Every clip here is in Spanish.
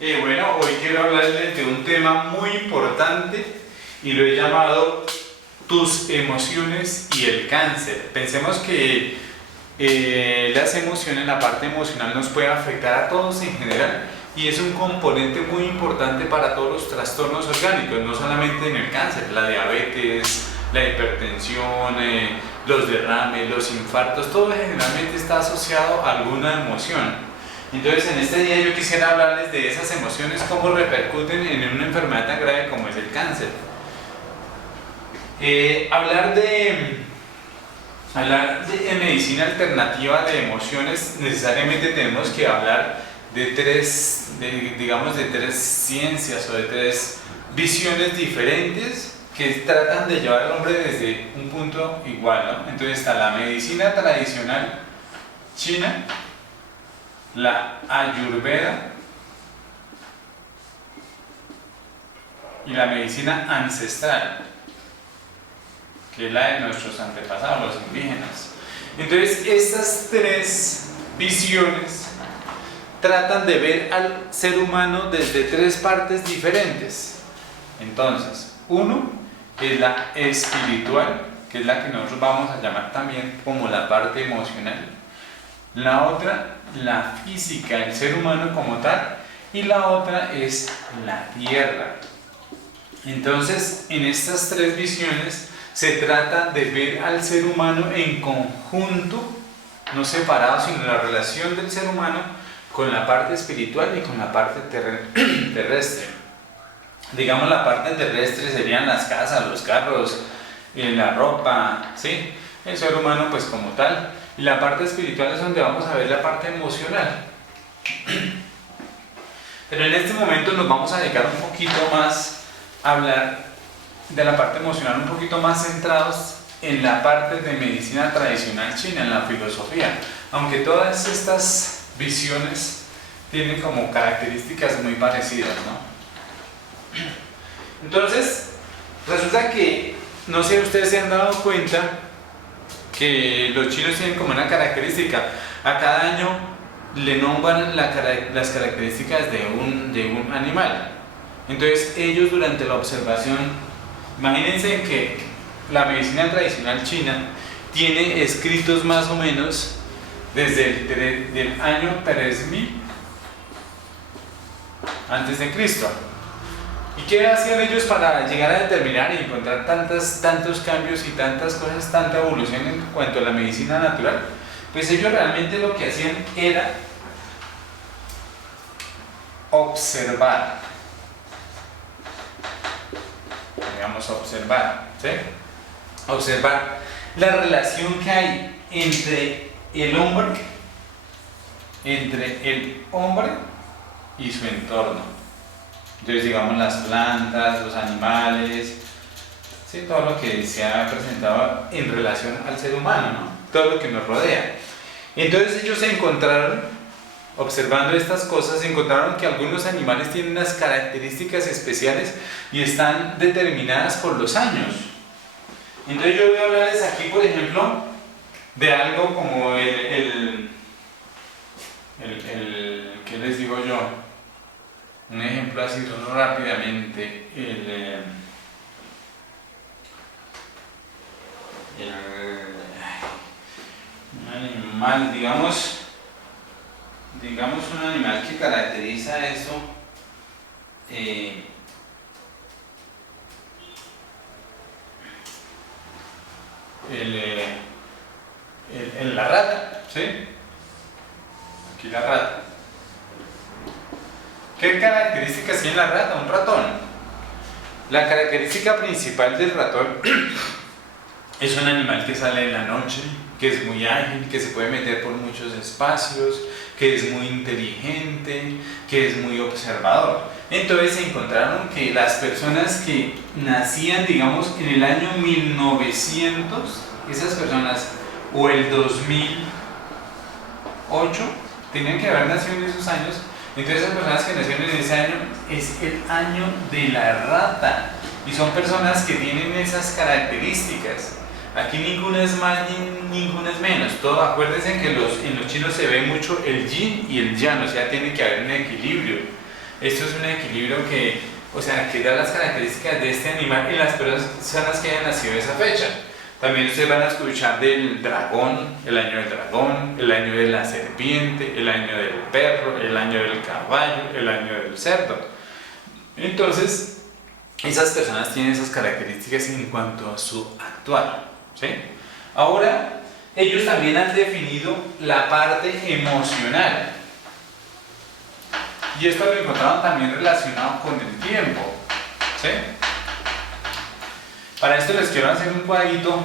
Bueno, hoy quiero hablarles de un tema muy importante y lo he llamado tus emociones y el cáncer. Pensemos que las emociones, la parte emocional nos puede afectar a todos en general y es un componente muy importante para todos los trastornos orgánicos, no solamente en el cáncer, la diabetes, la hipertensión, los derrames, los infartos, todo generalmente está asociado a alguna emoción. Entonces, en este día yo quisiera hablarles de esas emociones, cómo repercuten en una enfermedad tan grave como es el cáncer. Hablar de medicina alternativa de emociones, necesariamente tenemos que hablar de tres ciencias o de tres visiones diferentes que tratan de llevar al hombre desde un punto igual, ¿no? Entonces está la medicina tradicional china, la ayurveda y la medicina ancestral, que es la de nuestros antepasados, los indígenas. Entonces, estas tres visiones tratan de ver al ser humano desde tres partes diferentes. Entonces, uno es la espiritual, que es la que nosotros vamos a llamar también como la parte emocional. La otra, la física, el ser humano como tal, y la otra es la tierra. Entonces, en estas tres visiones se trata de ver al ser humano en conjunto, no separado, sino la relación del ser humano con la parte espiritual y con la parte terrestre. Digamos, la parte terrestre serían las casas, los carros, la ropa, ¿sí? El ser humano pues como tal. Y la parte espiritual es donde vamos a ver la parte emocional. Pero en este momento nos vamos a dedicar un poquito más a hablar de la parte emocional, un poquito más centrados en la parte de medicina tradicional china, en la filosofía. Aunque todas estas visiones tienen como características muy parecidas, ¿no? Entonces, resulta que, no sé si ustedes se han dado cuenta que los chinos tienen como una característica, a cada año le nombran las características de un animal. Entonces ellos durante la observación, imagínense que la medicina tradicional china tiene escritos más o menos desde el año 3000 antes de Cristo. ¿Y qué hacían ellos para llegar a determinar y encontrar tantos cambios y tantas cosas, tanta evolución en cuanto a la medicina natural? Pues ellos realmente lo que hacían era observar, digamos observar, ¿sí? Observar la relación que hay entre el hombre y su entorno. Entonces, digamos, las plantas, los animales, ¿sí? Todo lo que se ha presentado en relación al ser humano, ¿no? Todo lo que nos rodea. Entonces ellos se encontraron, observando estas cosas, se encontraron que algunos animales tienen unas características especiales y están determinadas por los años. Entonces yo voy a hablarles aquí, por ejemplo, de algo como ¿qué les digo yo? Un ejemplo así rápidamente, un animal, digamos un animal que caracteriza eso, la rata, ¿sí? Aquí la rata. ¿Qué características tiene la rata? Un ratón. La característica principal del ratón es un animal que sale en la noche, que es muy ágil, que se puede meter por muchos espacios, que es muy inteligente, que es muy observador. Entonces se encontraron que las personas que nacían, digamos, en el año 1900, esas personas, o el 2008, tenían que haber nacido en esos años. Entonces esas personas que nacieron en ese año es el año de la rata y son personas que tienen esas características. Aquí ninguna es más ni ninguna es menos. Todo, acuérdense que en los chinos se ve mucho el yin y el yang, o sea, tiene que haber un equilibrio. Esto es un equilibrio que, o sea, que da las características de este animal en las personas que hayan nacido esa fecha. También ustedes van a escuchar del dragón, el año del dragón, el año de la serpiente, el año del perro, el año del caballo, el año del cerdo. Entonces, esas personas tienen esas características en cuanto a su actuar, ¿sí? Ahora, ellos también han definido la parte emocional. Y esto lo encontraron también relacionado con el tiempo, ¿sí? Para esto les quiero hacer un cuadrito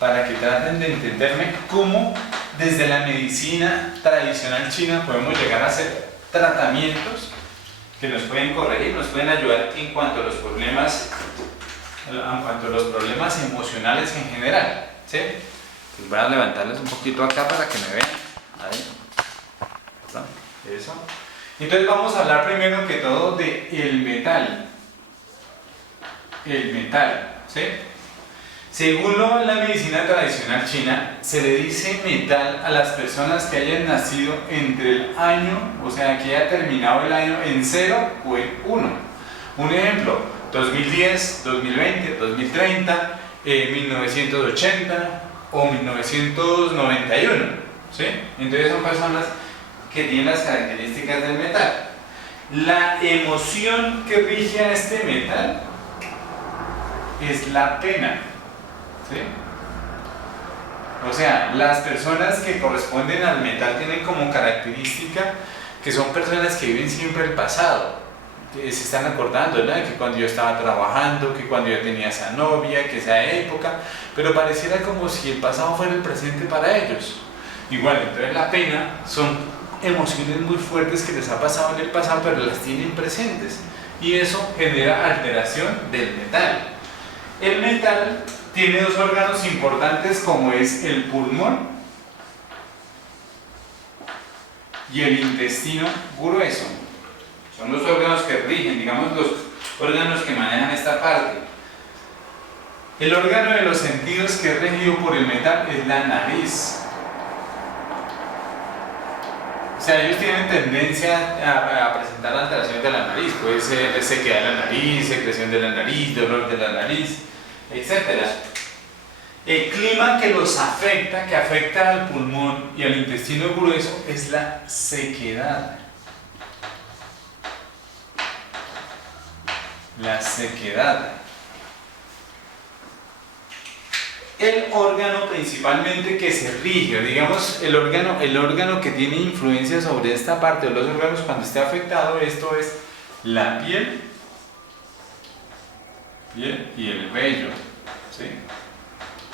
para que traten de entenderme cómo desde la medicina tradicional china podemos llegar a hacer tratamientos que nos pueden corregir, nos pueden ayudar en cuanto a los problemas emocionales en general, ¿sí? Pues voy a levantarles un poquito acá para que me vean. Ahí. Eso. Entonces vamos a hablar primero que todo de el metal. El metal, ¿sí? Según la medicina tradicional china, se le dice metal a las personas que hayan nacido entre el año, o sea, que haya terminado el año en 0 o en 1. Un ejemplo, 2010, 2020, 2030, 1980 o 1991, ¿sí? Entonces son personas que tienen las características del metal. La emoción que rige a este metal es la pena, ¿sí? O sea, las personas que corresponden al metal tienen como característica que son personas que viven siempre el pasado, que se están acordando, ¿no? Que cuando yo estaba trabajando, que cuando yo tenía esa novia, que esa época, pero pareciera como si el pasado fuera el presente para ellos. Igual, entonces la pena son emociones muy fuertes que les ha pasado en el pasado, pero las tienen presentes, y eso genera alteración del metal. El metal tiene dos órganos importantes, como es el pulmón y el intestino grueso. Son los órganos que rigen, digamos, los órganos que manejan esta parte. El órgano de los sentidos que es regido por el metal es la nariz. O sea, ellos tienen tendencia a presentar alteraciones de la nariz. Puede ser sequedad de la nariz, secreción de la nariz, dolor de la nariz, etc. El clima que los afecta, que afecta al pulmón y al intestino grueso, es la sequedad. La sequedad. El órgano principalmente que se rige, digamos, el órgano que tiene influencia sobre esta parte de los órganos cuando esté afectado, esto es la piel y el vello, ¿sí?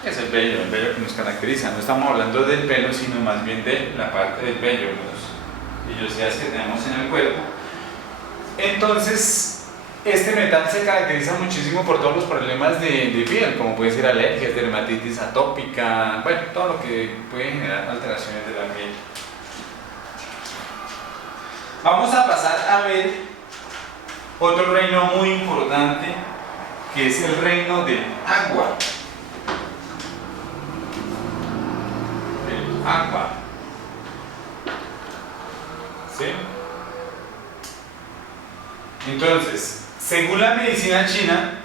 Es el vello que nos caracteriza. No estamos hablando del pelo, sino más bien de la parte del vello, las vellosidades que tenemos en el cuerpo. Entonces, este metal se caracteriza muchísimo por todos los problemas de piel, como pueden ser alergias, dermatitis atópica, bueno, todo lo que puede generar alteraciones de la piel. Vamos a pasar a ver otro reino muy importante, que es el reino del agua. El agua. ¿Sí? Entonces, según la medicina china,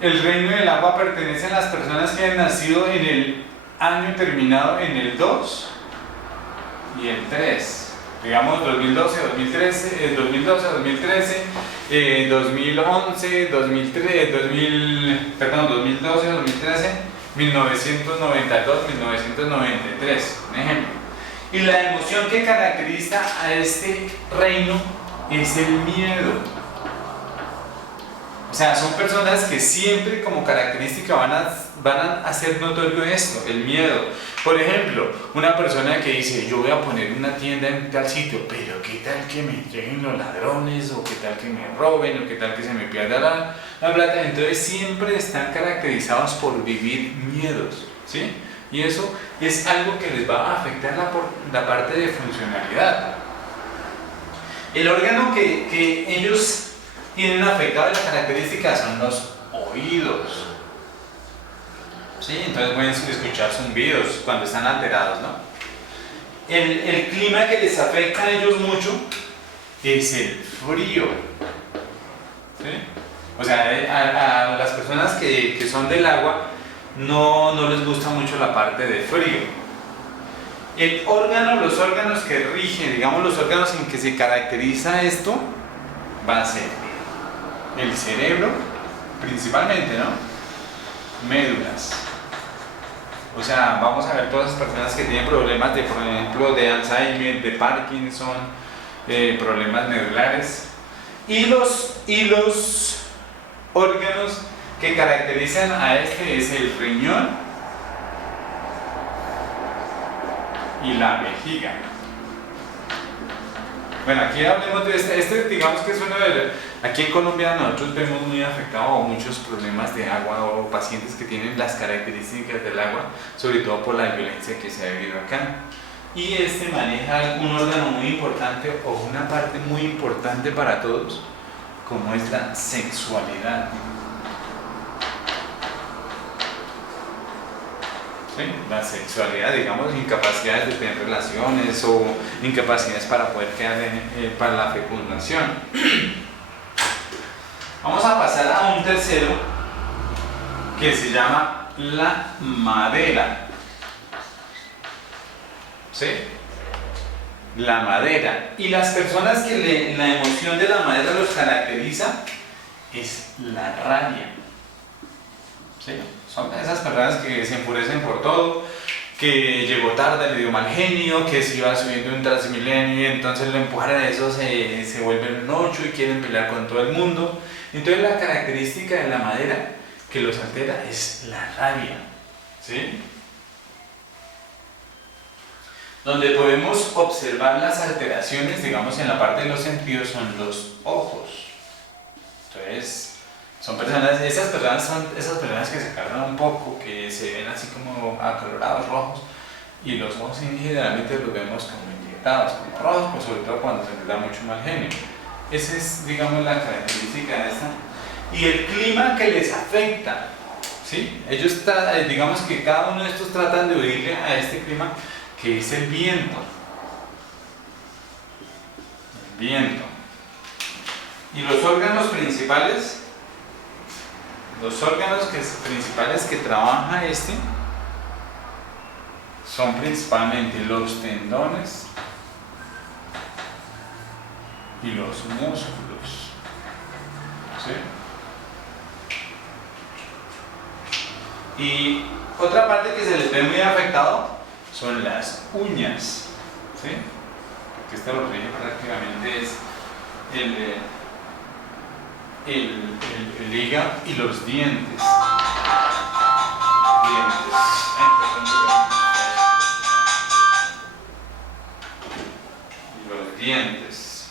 el reino del agua pertenece a las personas que han nacido en el año terminado en el 2 y el 3. Digamos 2012, 2013, 2012, 2013, 2011, 2003, 2012, 2013, 1992, 1993, un ejemplo. Y la emoción que caracteriza a este reino es el miedo. O sea, son personas que siempre como característica van a hacer notorio esto, el miedo. Por ejemplo, una persona que dice, yo voy a poner una tienda en tal sitio, pero ¿qué tal que me lleguen los ladrones? ¿O qué tal que me roben? ¿O qué tal que se me pierda la plata? Entonces siempre están caracterizados por vivir miedos, ¿sí? Y eso es algo que les va a afectar la parte de funcionalidad. El órgano que ellos tienen afectado las características son los oídos. ¿Sí? Entonces pueden escuchar zumbidos cuando están alterados, ¿no? El clima que les afecta a ellos mucho es el frío. ¿Sí? O sea, a las personas que son del agua no les gusta mucho la parte de frío. Los órganos que rigen, digamos los órganos en que se caracteriza esto, va a ser el cerebro, principalmente, ¿no? Médulas. O sea, vamos a ver todas las personas que tienen problemas de, por ejemplo, de Alzheimer, de Parkinson, problemas medulares. Y los órganos que caracterizan a este es el riñón y la vejiga. Bueno, aquí hablemos de este digamos que es uno de aquí en Colombia nosotros vemos muy afectado muchos problemas de agua o pacientes que tienen las características del agua, sobre todo por la violencia que se ha vivido acá. Y este maneja un órgano muy importante o una parte muy importante para todos, como es la sexualidad. ¿Sí? La sexualidad, digamos, incapacidades de tener relaciones o incapacidades para poder quedar para la fecundación. Vamos a pasar a un tercero que se llama la madera. ¿Sí? La madera. Y las personas que la emoción de la madera los caracteriza es la rabia. ¿Sí? Son esas personas que se enfurecen por todo, que llegó tarde, le dio mal genio, que se iba subiendo un Transmilenio y entonces lo empujan a eso, se vuelven un 8 y quieren pelear con todo el mundo. Entonces la característica de la madera que los altera es la rabia. ¿Sí? Donde podemos observar las alteraciones, digamos, en la parte de los sentidos son los ojos. Entonces, son personas, esas personas son esas personas que se cargan un poco, que se ven así como acolorados, rojos, y los ojos generalmente los vemos como inyectados, como rojos, pues sobre todo cuando se les da mucho mal genio. Esa es, digamos, la característica de esta. Y el clima que les afecta, ¿sí? Ellos, digamos que cada uno de estos tratan de huirle a este clima, que es el viento. El viento. Y los órganos principales que trabaja son principalmente los tendones y los músculos. ¿Sí? Y otra parte que se les ve muy afectado son las uñas. ¿Sí? Porque esta lo rige prácticamente es el hígado y los dientes. Y los dientes.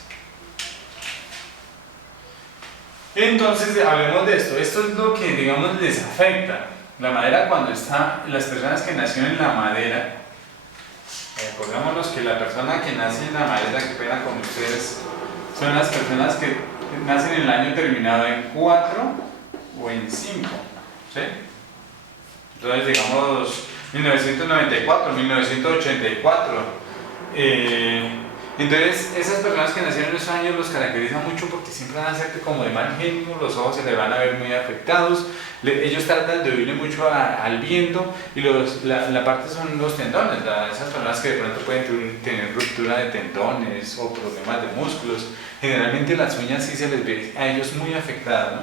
Entonces, hablemos de esto. Esto es lo que, digamos, les afecta. La madera, cuando está, las personas que nacieron en la madera, recordémonos que la persona que nace en la madera, que pena con ustedes, son las personas que nacen en el año terminado en 4 o en 5, ¿sí? Entonces, digamos, 1994, 1984. Entonces, esas personas que nacieron en esos años los caracterizan mucho porque siempre van a ser como de mal genio, los ojos se les van a ver muy afectados, ellos tratan de huirle mucho al viento y la parte son los tendones, esas personas que de pronto pueden tener ruptura de tendones o problemas de músculos, generalmente las uñas sí se les ve a ellos muy afectadas, ¿no?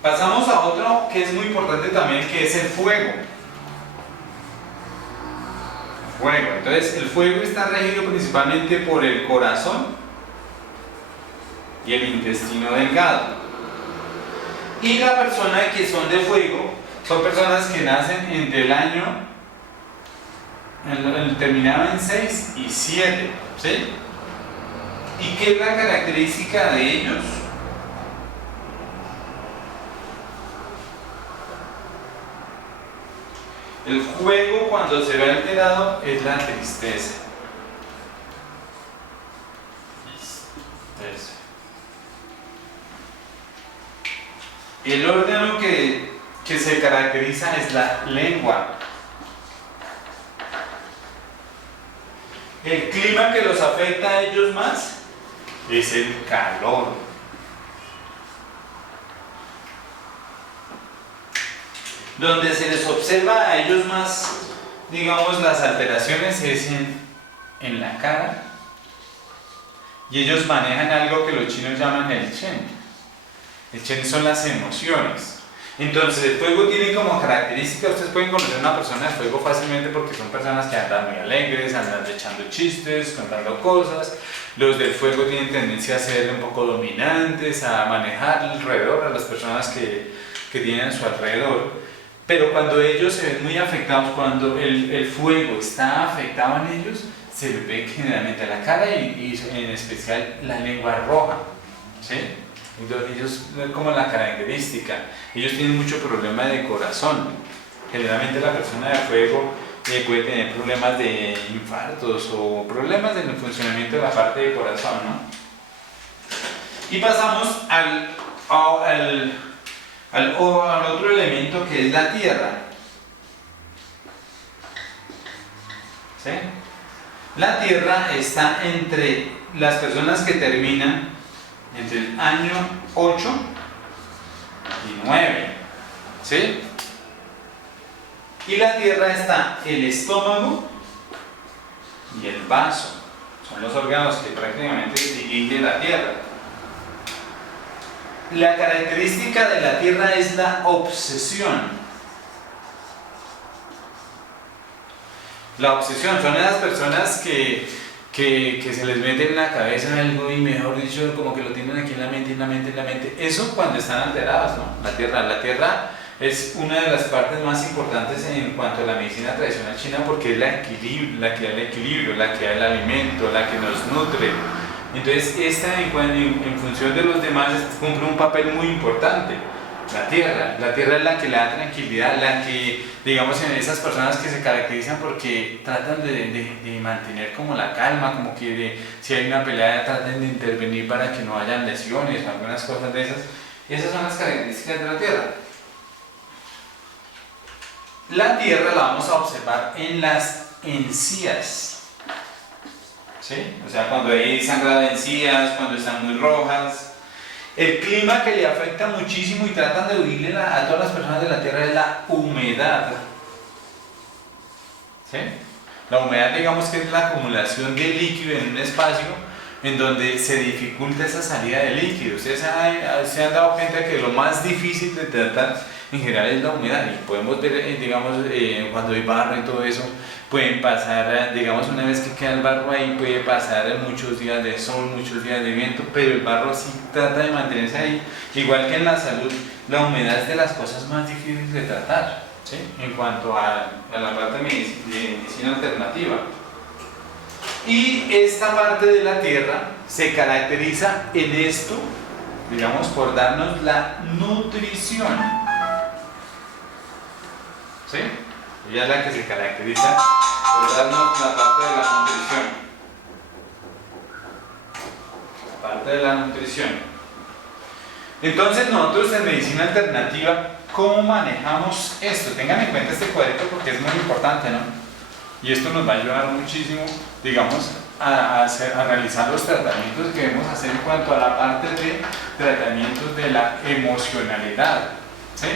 Pasamos a otro que es muy importante también, que es el fuego. Fuego. Entonces, el fuego está regido principalmente por el corazón y el intestino delgado. Y la persona que son de fuego son personas que nacen entre el año terminado en 6 y 7, ¿sí? ¿Y qué es la característica de ellos? El fuego, cuando se ve alterado, es la tristeza. El órgano que se caracteriza es la lengua. El clima que los afecta a ellos más es el calor. Donde se les observa a ellos más, digamos, las alteraciones es en la cara. Y ellos manejan algo que los chinos llaman el Chen. El Chen son las emociones. Entonces el fuego tiene como característica, ustedes pueden conocer a una persona de fuego fácilmente porque son personas que andan muy alegres, andan echando chistes, contando cosas. Los del fuego tienen tendencia a ser un poco dominantes, a manejar alrededor a las personas que tienen a su alrededor. Pero cuando ellos se ven muy afectados, cuando el fuego está afectado en ellos, se les ve generalmente la cara y en especial la lengua roja, ¿sí? Entonces ellos, como la característica, ellos tienen mucho problema de corazón. Generalmente la persona de fuego puede tener problemas de infartos o problemas en el funcionamiento de la parte de corazón, ¿no? Y pasamos al otro elemento que es la tierra. ¿Sí? La tierra está entre las personas que terminan entre el año 8 y 9. ¿Sí? Y la tierra está el estómago y el vaso. Son los órganos que prácticamente dirigen la tierra. La característica de la tierra es la obsesión. La obsesión son esas personas que se les mete en la cabeza algo y mejor dicho como que lo tienen aquí en la mente, en la mente, en la mente. Eso cuando están alteradas, ¿no? La tierra es una de las partes más importantes en cuanto a la medicina tradicional china porque es la que da el equilibrio, la que da el alimento, la que nos nutre. Entonces esta en función de los demás cumple un papel muy importante. La tierra es la que le da tranquilidad, la que, digamos, en esas personas que se caracterizan porque tratan de mantener como la calma, como que si hay una pelea tratan de intervenir para que no hayan lesiones o algunas cosas de esas. Y esas son las características de la tierra. La tierra la vamos a observar en las encías. ¿Sí? O sea, cuando hay sangrado de encías, cuando están muy rojas. El clima que le afecta muchísimo y tratan de huirle a todas las personas de la tierra es la humedad. ¿Sí? La humedad, digamos que es la acumulación de líquido en un espacio en donde se dificulta esa salida de líquido. Ustedes se han dado cuenta que lo más difícil de tratar en general es la humedad y podemos ver, digamos, cuando hay barro y todo eso, pueden pasar, digamos, una vez que queda el barro ahí, puede pasar muchos días de sol, muchos días de viento, pero el barro sí trata de mantenerse ahí. Igual que en la salud, la humedad es de las cosas más difíciles de tratar, ¿sí? En cuanto a la parte de medicina alternativa. Y esta parte de la tierra se caracteriza en esto, digamos, por darnos la nutrición. ¿Sí? Ella es la que se caracteriza por darnos la parte de la nutrición. La parte de la nutrición. Entonces nosotros en medicina alternativa, ¿cómo manejamos esto? Tengan en cuenta este cuadrito porque es muy importante, ¿no? Y esto nos va a ayudar muchísimo, digamos, a realizar los tratamientos que debemos hacer en cuanto a la parte de tratamientos de la emocionalidad. ¿Sí?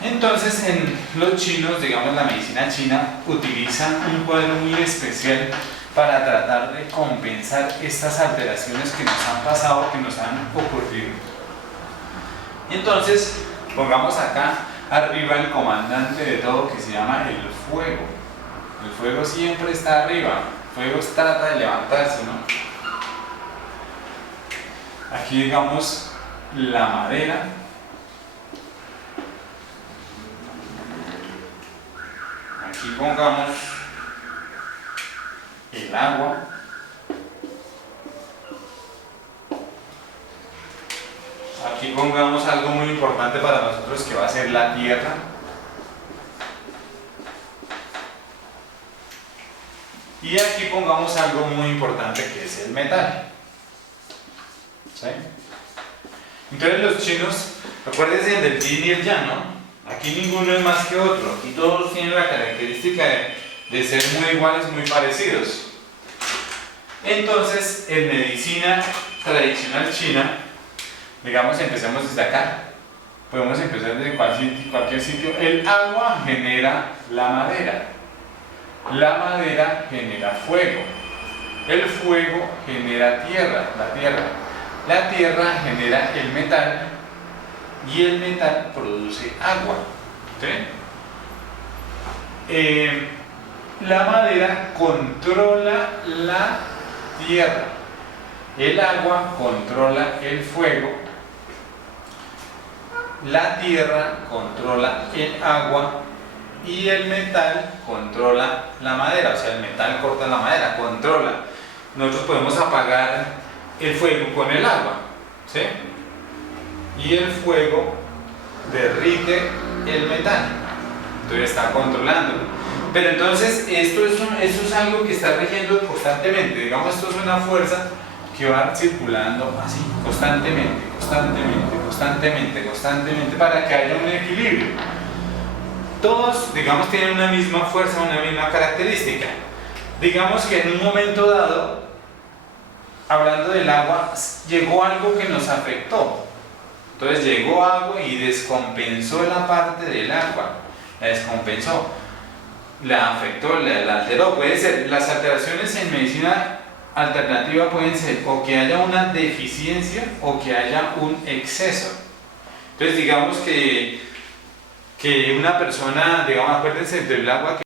Entonces, en los chinos, digamos la medicina china, utilizan un cuadro muy especial para tratar de compensar estas alteraciones que nos han pasado, que nos han ocurrido. Entonces, pongamos acá arriba el comandante de todo que se llama el fuego. El fuego siempre está arriba, el fuego trata de levantarse, ¿no? Aquí digamos la madera. Aquí pongamos el agua. Aquí pongamos algo muy importante para nosotros que va a ser la tierra. Y aquí pongamos algo muy importante que es el metal. ¿Sí? Entonces los chinos, acuérdense del yin y el yang, ¿no? Aquí ninguno es más que otro, aquí todos tienen la característica de ser muy iguales, muy parecidos. Entonces, en medicina tradicional china, digamos, empecemos desde acá. Podemos empezar desde cualquier sitio. El agua genera la madera. La madera genera fuego. El fuego genera tierra, la tierra. La tierra genera el metal y el metal produce agua. ¿Sí? La madera controla la tierra. El agua controla el fuego. La tierra controla el agua y el metal controla la madera. O sea, el metal corta la madera, controla. Nosotros podemos apagar el fuego con el agua, ¿sí? Y el fuego derrite el metal. Entonces está controlándolo. Pero entonces esto es algo que está rigiendo constantemente. Digamos, esto es una fuerza que va circulando así, constantemente, para que haya un equilibrio. Todos, digamos, tienen una misma fuerza, una misma característica. Digamos que en un momento dado, hablando del agua, llegó algo que nos afectó. Entonces llegó agua y descompensó la parte del agua, la descompensó, la afectó, la alteró. Puede ser, las alteraciones en medicina alternativa pueden ser o que haya una deficiencia o que haya un exceso. Entonces digamos que una persona, digamos, acuérdense del agua que